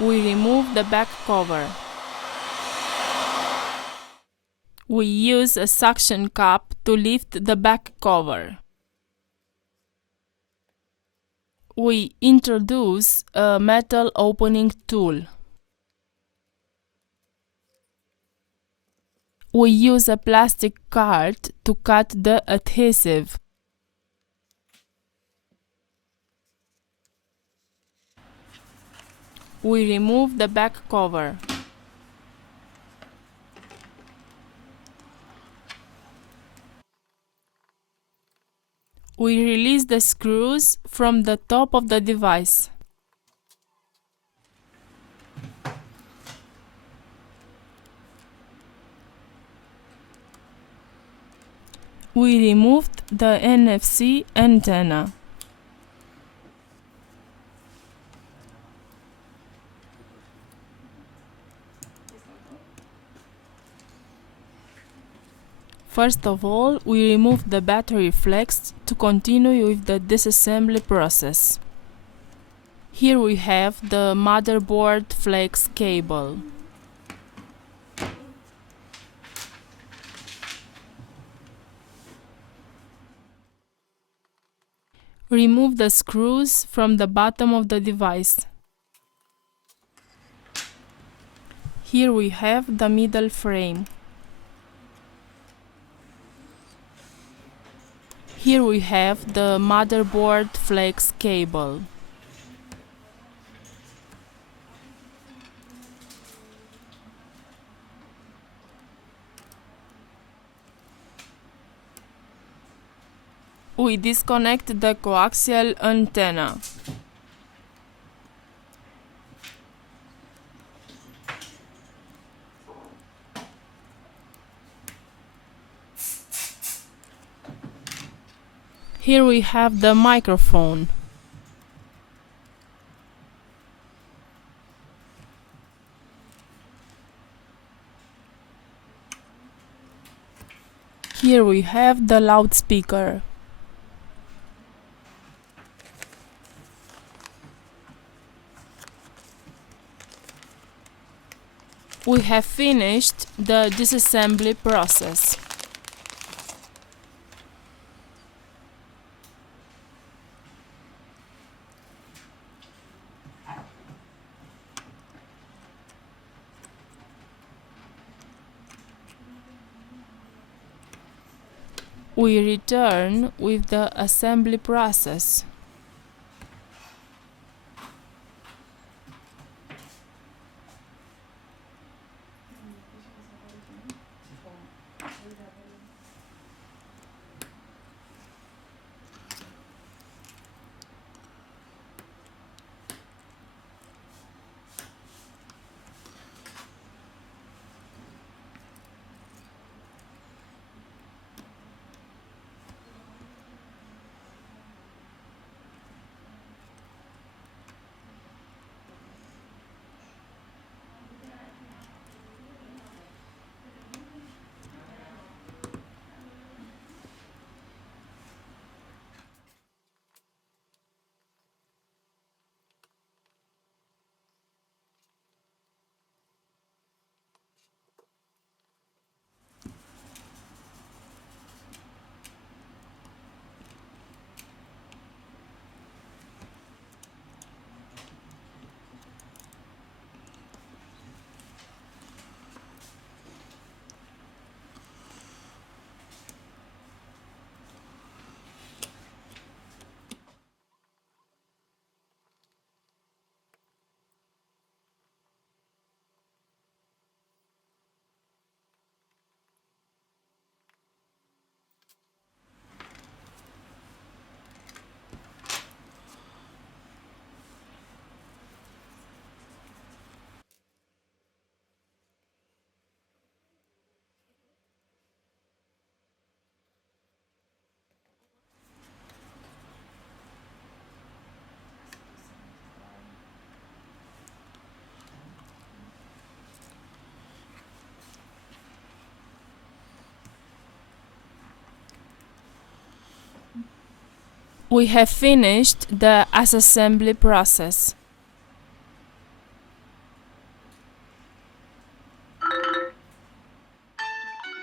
We remove the back cover. We use a suction cup to lift the back cover. We introduce a metal opening tool. We use a plastic card to cut the adhesive. We remove the back cover. We release the screws from the top of the device. We removed the NFC antenna. First of all, we remove the battery flex to continue with the disassembly process. Here we have the motherboard flex cable. Remove the screws from the bottom of the device. Here we have the middle frame. Here we have the motherboard flex cable. We disconnect the coaxial antenna. Here we have the microphone. Here we have the loudspeaker. We have finished the disassembly process. We return with the assembly process. We have finished the assembly process.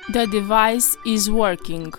The device is working.